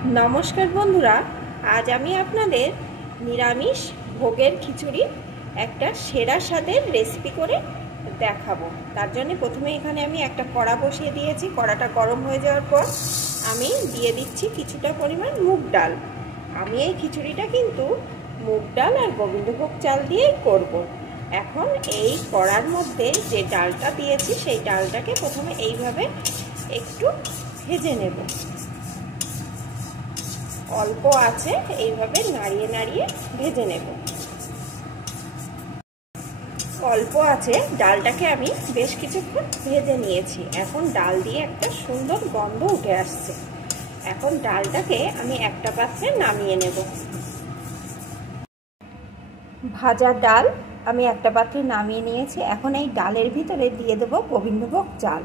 নমস্কার বন্ধুরা, আজ আমি আপনাদের নিরামিষ ভোগের খিচুড়ি একটা সেরা স্বাদের রেসিপি করে দেখাবো। তার জন্য প্রথমে এখানে আমি একটা কড়া বসিয়ে দিয়েছি। কড়াটা গরম হয়ে যাওয়ার পর আমি দিয়ে দিচ্ছি কিছুটা পরিমাণ মুগ ডাল। আমি এই খিচুড়িটা কিন্তু মুগ ডাল আর গোবিন্দভোগ চাল দিয়েই করব। এখন এই কড়ার মধ্যে যে ডালটা দিয়েছি সেই ডালটাকে প্রথমে এইভাবে একটু ভেজে নেব। অল্প আছে এইভাবে নাড়িয়ে নাড়িয়ে ভেজে নেব। অল্প আছে ডালটাকে আমি বেশ কিছুক্ষণ ভেজে নিয়েছি। এখন ডাল দিয়ে একটা সুন্দর গন্ধ উঠে আসছে। এখন ডালটাকে আমি একটা পাত্রে নামিয়ে নেব। ভাজা ডাল আমি একটা পাত্রে নামিয়ে নিয়েছি। এখন এই ডালের ভিতরে দিয়ে দেবো গোবিন্দভোগ চাল।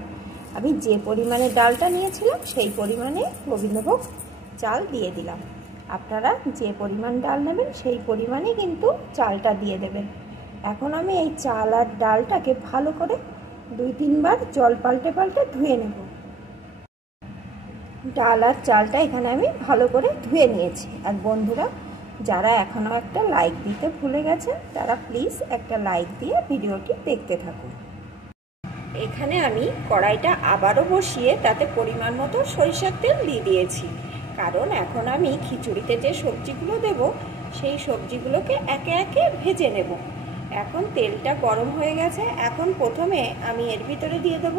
আমি যে পরিমাণে ডালটা নিয়েছিলাম সেই পরিমাণে গোবিন্দভোগ চাল দিয়ে দিলাম। আপনারা যে পরিমাণ ডাল নেবেন সেই পরিমাণে কিন্তু চালটা দিয়ে দেবেন। এখন আমি এই চাল আর ডালটাকে ভালো করে 2-3 বার জল পাল্টে পাল্টে ধুয়ে নেব। ডাল আর চালটা এখানে আমি ভালো করে ধুয়ে নিয়েছি। আর বন্ধুরা, যারা এখনও একটা লাইক দিতে ভুলে গেছেন তারা প্লিজ একটা লাইক দিয়ে ভিডিওটি দেখতে থাকুন। এখানে আমি কড়াইটা আবারও বসিয়ে তাতে পরিমাণ মতো সরিষার তেল দিয়ে দিয়েছি, কারণ এখন আমি খিচুড়িতে যে সবজিগুলো দেব সেই সবজিগুলোকে একে একে ভেজে নেব। এখন তেলটা গরম হয়ে গেছে। এখন প্রথমে আমি এর ভিতরে দিয়ে দেব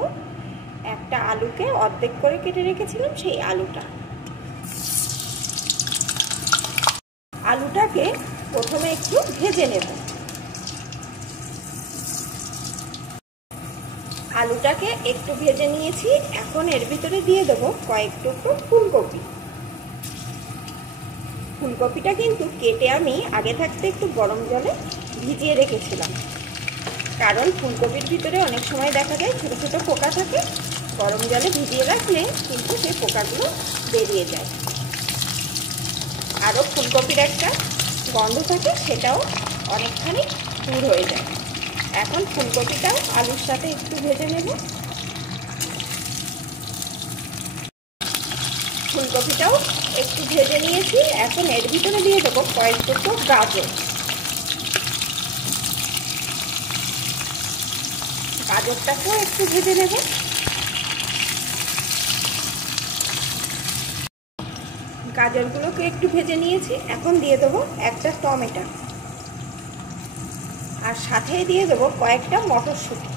একটা আলুকে অর্ধেক করে কেটে রেখেছিলাম সেই আলুটা। আলুটাকে প্রথমে একটু ভেজে নেব। আলুটাকে একটু ভেজে নিয়েছি। এখন এর ভিতরে দিয়ে দেব কয়েক টুকরো ফুলকপি। ফুলকপিটা কিন্তু কেটে আমি আগে থাকতে একটু গরম জলে ভিজিয়ে রেখেছিলাম, কারণ ফুলকপির ভিতরে অনেক সময় দেখা যায় ছোট ছোট পোকা থাকে। গরম জলে ভিজিয়ে রাখলে কিন্তু সেই পোকাগুলো বেরিয়ে যায়। আরও ফুলকপির একটা গন্ধ থাকে, সেটাও অনেকখানি দূর হয়ে যায়। এখন ফুলকপিটাও আলুর সাথে একটু ভেজে নেব। ফুলকপিটাও একটু ভেজে নিয়েছি। এখন এর ভিতরে দিয়ে দেবো কয়েক টুকরো গাজর। গাজরটাকেও একটু ভেজে নেব। গাজরগুলোকে একটু ভেজে নিয়েছি। এখন দিয়ে দেবো একটা টমেটো, আর সাথেই দিয়ে দেবো কয়েকটা মটরশুঁটি।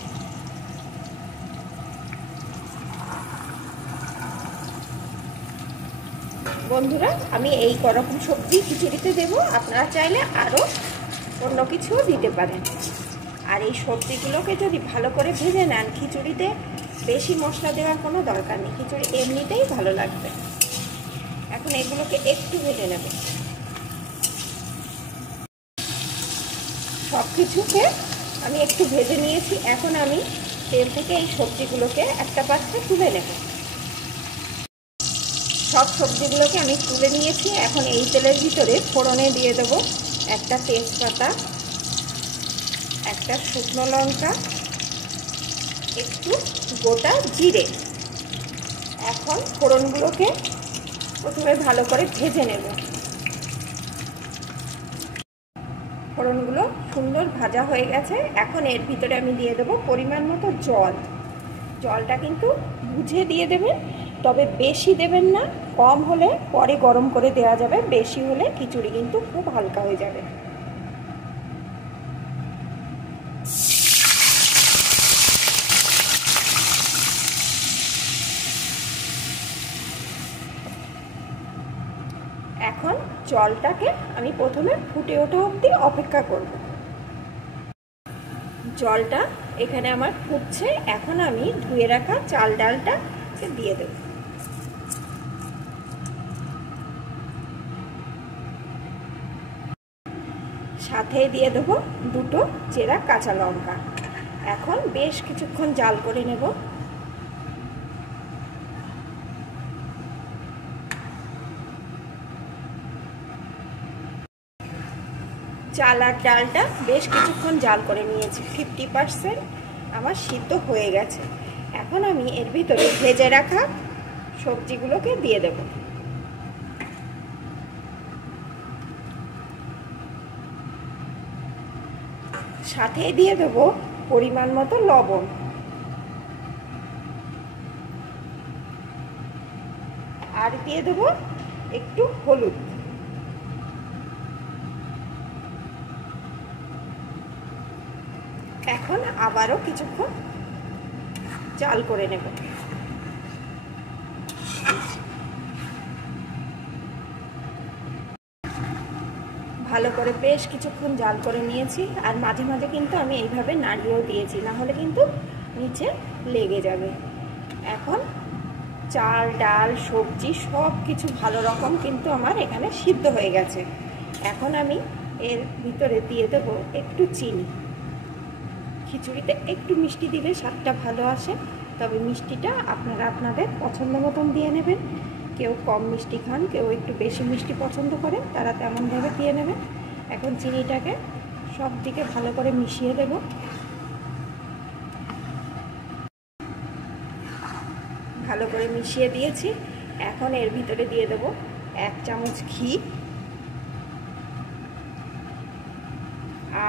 বন্ধুরা, আমি এই রকম সবজি খিচুড়িতে দেবো। আপনারা চাইলে আরও অন্য কিছুও দিতে পারেন। আর এই সবজিগুলোকে যদি ভালো করে ভেজে নেন, খিচুড়িতে বেশি মশলা দেওয়ার কোনো দরকার নেই, খিচুড়ি এমনিতেই ভালো লাগবে। এখন এগুলোকে একটু ভেজে নেব। সব কিছুকে আমি একটু ভেজে নিয়েছি। এখন আমি তেল থেকে এই সবজিগুলোকে একটা পাত্রে তুলে নেব। সব সবজিগুলোকে আমি তুলে নিয়েছি। এখন এই তেলের ভিতরে ফোড়নে দিয়ে দেবো একটা তেজপাতা, একটা শুকনো লঙ্কা, একটু গোটা জিরে। এখন ফোড়নগুলোকে প্রথমে ভালো করে ভেজে নেব। ফোড়নগুলো সুন্দর ভাজা হয়ে গেছে। এখন এর ভিতরে আমি দিয়ে দেবো পরিমাণ মতো জল। জলটা কিন্তু বুঝে দিয়ে দেবেন, তবে বেশি দেবেন না। কম হলে পরে গরম করে দেওয়া যাবে, বেশি হলে খিচুড়ি কিন্তু খুব হালকা হয়ে যাবে। এখন জলটাকে আমি প্রথমে ফুটে ওঠা অবধি অপেক্ষা করব। জলটা এখানে আমার ফুটছে। এখন আমি ধুয়ে রাখা চাল ডালটা দিয়ে দেব। সাথে দিয়ে দেবো দুটো চেরা কাঁচা লঙ্কা। এখন বেশ কিছুক্ষণ জাল করে নেব। চাল আর ডালটা বেশ কিছুক্ষণ জাল করে নিয়েছি। 50% আমার সিদ্ধ হয়ে গেছে। এখন আমি এর ভিতরে ভেজে রাখা সবজিগুলোকে দিয়ে দেব। সাথে দিয়ে দেবো পরিমাণ মতো লবণ, আর দিয়ে দেবো একটু হলুদ। এখন আবারও কিছুক্ষণ জাল করে নেব। ভালো করে বেশ কিছুক্ষণ জাল করে নিয়েছি, আর মাঝে মাঝে কিন্তু আমি এইভাবে নাড়িয়েও দিয়েছি, না হলে কিন্তু নিচে লেগে যাবে। এখন চাল ডাল সবজি সব কিছু ভালো রকম কিন্তু আমার এখানে সিদ্ধ হয়ে গেছে। এখন আমি এর ভিতরে দিয়ে দেবো একটু চিনি। খিচুড়িতে একটু মিষ্টি দিলে স্বাদটা ভালো আসে, তবে মিষ্টিটা আপনারা আপনাদের পছন্দ মতন দিয়ে নেবেন। কেউ কম মিষ্টি খান, কেউ একটু বেশি মিষ্টি পছন্দ করেন, তারা তেমনভাবে দিয়ে নেবেন। এখন চিনিটাকে সব দিকে ভালো করে মিশিয়ে দেব। ভালো করে মিশিয়ে দিয়েছি। এখন এর ভিতরে দিয়ে দেব 1 চামচ ঘি,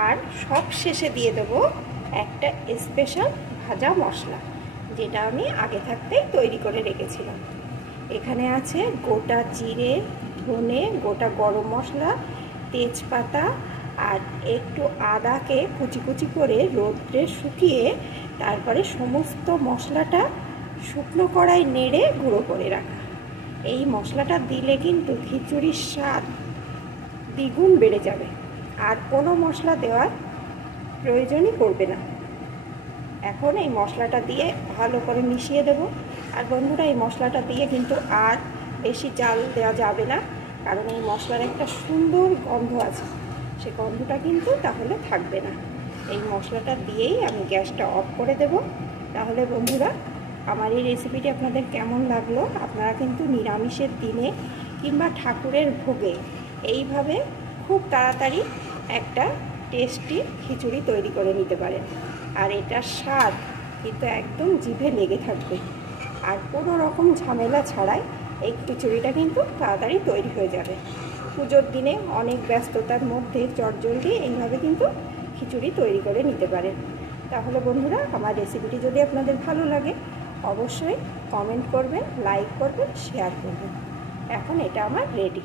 আর সব শেষে দিয়ে দেব একটা স্পেশাল ভাজা মশলা, যেটা আমি আগে থাকতেই তৈরি করে রেখেছিলাম। এখানে আছে গোটা জিরে, ধনে, গোটা গরম মশলা, তেজপাতা, আর একটু আদাকে কুচি কুচি করে রোদ্রে শুকিয়ে তারপরে সমস্ত মশলাটা শুকনো কড়াই নেড়ে গুঁড়ো করে রাখা। এই মশলাটা দিলে কিন্তু খিচুড়ির স্বাদ দ্বিগুণ বেড়ে যাবে, আর কোনো মশলা দেওয়ার প্রয়োজনই পড়বে না। এখন এই মশলাটা দিয়ে ভালো করে মিশিয়ে দেব। আর বন্ধুরা, এই মশলাটা দিয়ে কিন্তু আর বেশি জাল দেওয়া যাবে না, কারণ এই মশলার একটা সুন্দর গন্ধ আছে, সে গন্ধটা কিন্তু তাহলে থাকবে না। এই মশলাটা দিয়েই আমি গ্যাসটা অফ করে দেব। তাহলে বন্ধুরা, আমার এই রেসিপিটি আপনাদের কেমন লাগলো? আপনারা কিন্তু নিরামিষের দিনে কিংবা ঠাকুরের ভোগে এইভাবে খুব তাড়াতাড়ি একটা টেস্টি খিচুড়ি তৈরি করে নিতে পারেন, আর এটার স্বাদ কিন্তু একদম জিভে লেগে থাকবে। আর কোনো রকম ঝামেলা ছাড়াই এই খিচুড়িটা কিন্তু তাড়াতাড়ি তৈরি হয়ে যাবে। পুজোর দিনে অনেক ব্যস্ততার মধ্যে চটজলদি এইভাবে কিন্তু খিচুড়ি তৈরি করে নিতে পারেন। তাহলে বন্ধুরা, আমার রেসিপিটি যদি আপনাদের ভালো লাগে অবশ্যই কমেন্ট করবেন, লাইক করবেন, শেয়ার করবেন। এখন এটা আমার রেডি।